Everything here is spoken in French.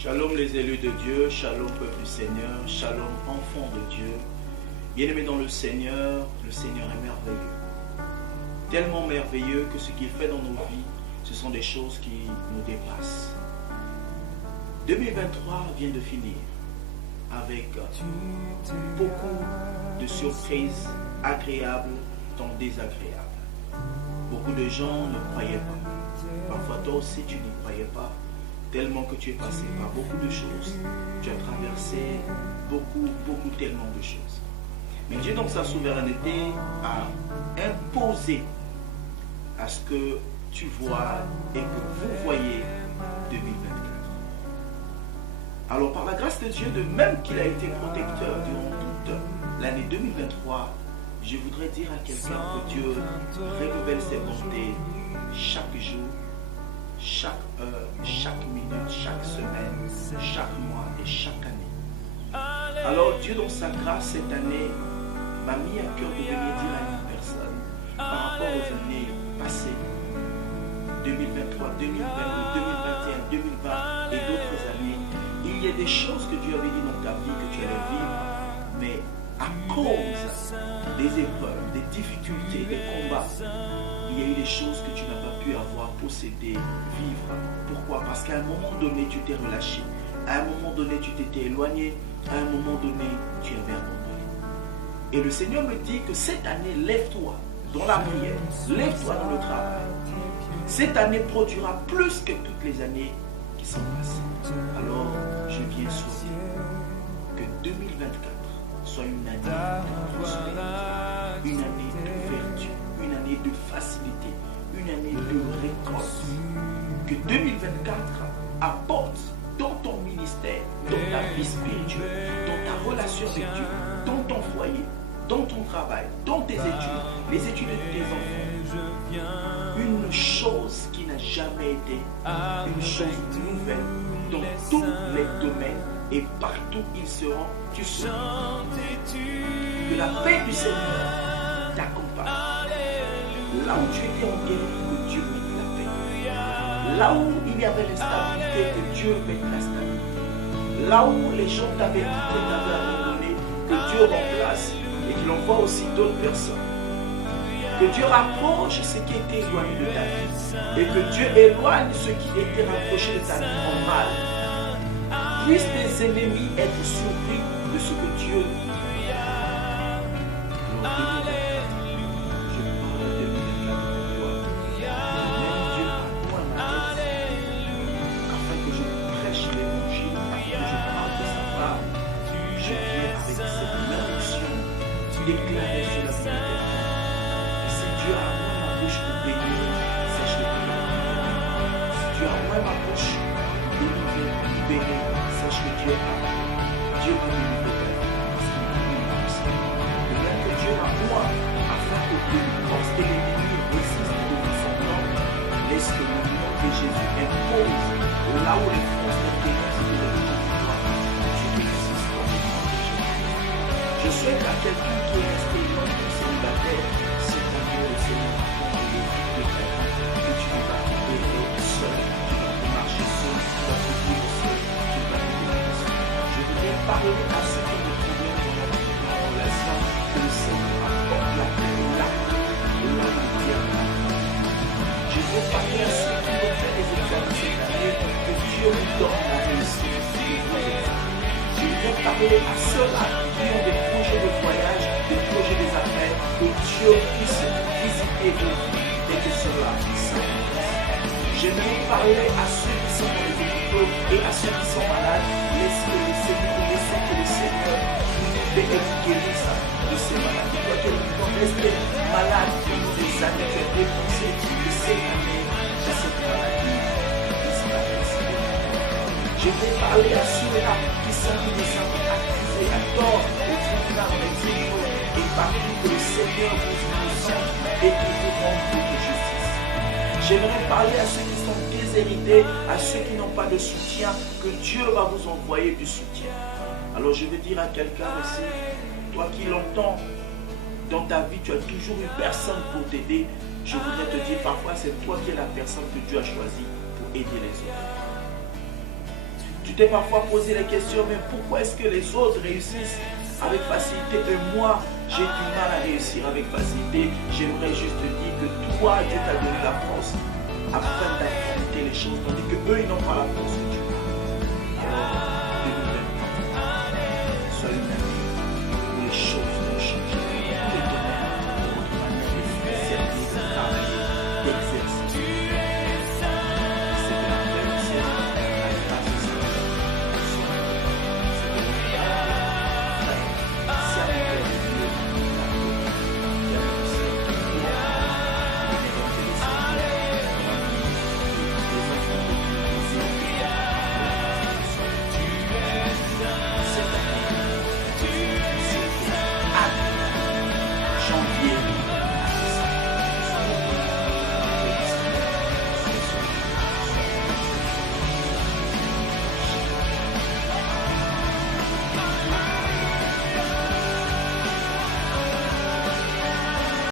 Shalom les élus de Dieu, shalom peuple du Seigneur, shalom enfants de Dieu. Bien-aimés dans le Seigneur est merveilleux. Tellement merveilleux que ce qu'il fait dans nos vies, ce sont des choses qui nous dépassent. 2023 vient de finir avec beaucoup de surprises agréables dont désagréables. Beaucoup de gens ne croyaient pas. Parfois toi aussi tu n'y croyais pas. Tellement que tu es passé par beaucoup de choses. Tu as traversé tellement de choses. Mais Dieu, dans sa souveraineté, a imposé à ce que tu vois et que vous voyez 2024. Alors, par la grâce de Dieu, de même qu'il a été protecteur durant toute l'année 2023, je voudrais dire à quelqu'un que Dieu renouvelle ses bontés chaque jour, chaque heure, chaque minute, chaque semaine, chaque mois et chaque année. Alors Dieu dans sa grâce cette année m'a mis à cœur de venir dire à une personne par rapport aux années passées, 2023, 2022, 2021, 2020 et d'autres années, il y a des choses que Dieu avait dit dans ta vie que tu allais vivre, mais à cause des épreuves, des difficultés, des combats, il y a eu des choses que tu n'as pas pu avoir, posséder, vivre. Pourquoi? Parce qu'à un moment donné, tu t'es relâché. À un moment donné, tu t'étais éloigné. À un moment donné, tu avais abandonné. Et le Seigneur me dit que cette année, lève-toi dans la prière. Lève-toi dans le travail. Cette année produira plus que toutes les années qui sont passées. Alors, je viens souhaiter que 2024 soit une année de prospérité, une année d'ouverture, une année de facilité, une année de récolte. Que 2024 apporte dans ton ministère, dans ta vie spirituelle, dans ta relation avec Dieu, dans ton foyer, dans ton travail, dans tes études, les études de tes enfants, une chose qui n'a jamais été, une chose nouvelle dans tous les domaines et partout ils seront, tu seras. Que la paix du Seigneur t'accompagne. Là où tu étais en guerre, que Dieu mette la paix. Là où il y avait l'instabilité, que Dieu mette la stabilité. Là où les gens t'avaient quitté, t'avaient abandonné, que Dieu remplace et qu'il envoie aussi d'autres personnes. Que Dieu rapproche ce qui était éloigné de ta vie et que Dieu éloigne ce qui était rapproché de ta vie en mal. Puissent tes ennemis être surpris de ce que Dieu déclarer sur la vie. Et si Dieu a ouvert ma bouche pour bénir, sache-le que si Dieu a ouvert ma bouche pour bénir, sache que Dieu veut bénir ta vie. Parce qu'il m'a mis comme ça. De même que Dieu m'a moi, afin que lorsque l'ennemi résiste devant son nom, laisse que le nom de Jésus impose là où les forces de ténèbres se Je souhaite à quelqu'un qui est resté longtemps célibataire, cette année le Seigneur a de ta vie, que tu ne vas pas errer seul, tu vas pas marcher seul, tu vas te vivre seul, tu vas te vivre seul. Je voudrais parler à ceux qui ont des problèmes dans la relation, que le Seigneur apporte la paix et l'amour et là où il vient. Je veux parler à ceux qui vont faire des examens cette année, que Dieu vous donne la réussite de vos examens. Je veux parler à ceux-là qui ont des projets de voyage, des projets des affaires, que Dieu puisse visiter vos vies et que cela s'accomplisse. J'aimerais parler à ceux qui sont dans les hôpitaux et à ceux qui sont malades. Laissez que le Seigneur vous guérisse de ces maladies. Toi qui es resté malade pendant des années, tu as dépensé de cette année, de cette maladie, de cette maladie. Je vais parler à ceux-là qui sont innocents, accusés à tort au tribunal des tribunaux et partout que le Seigneur vous innocente et que vous rende toute justice. J'aimerais parler à ceux qui sont déshérités, à ceux qui n'ont pas de soutien, que Dieu va vous envoyer du soutien. Alors je vais dire à quelqu'un aussi, toi qui longtemps dans ta vie tu as toujours eu personne pour t'aider, je voudrais te dire parfois c'est toi qui es la personne que Dieu a choisie pour aider les autres. Tu t'es parfois posé les questions, mais pourquoi est-ce que les autres réussissent avec facilité et moi, j'ai du mal à réussir avec facilité? J'aimerais juste te dire que toi, Dieu t'a donné la force afin d'affronter les choses, tandis que eux, ils n'ont pas la force que tu as. Alors,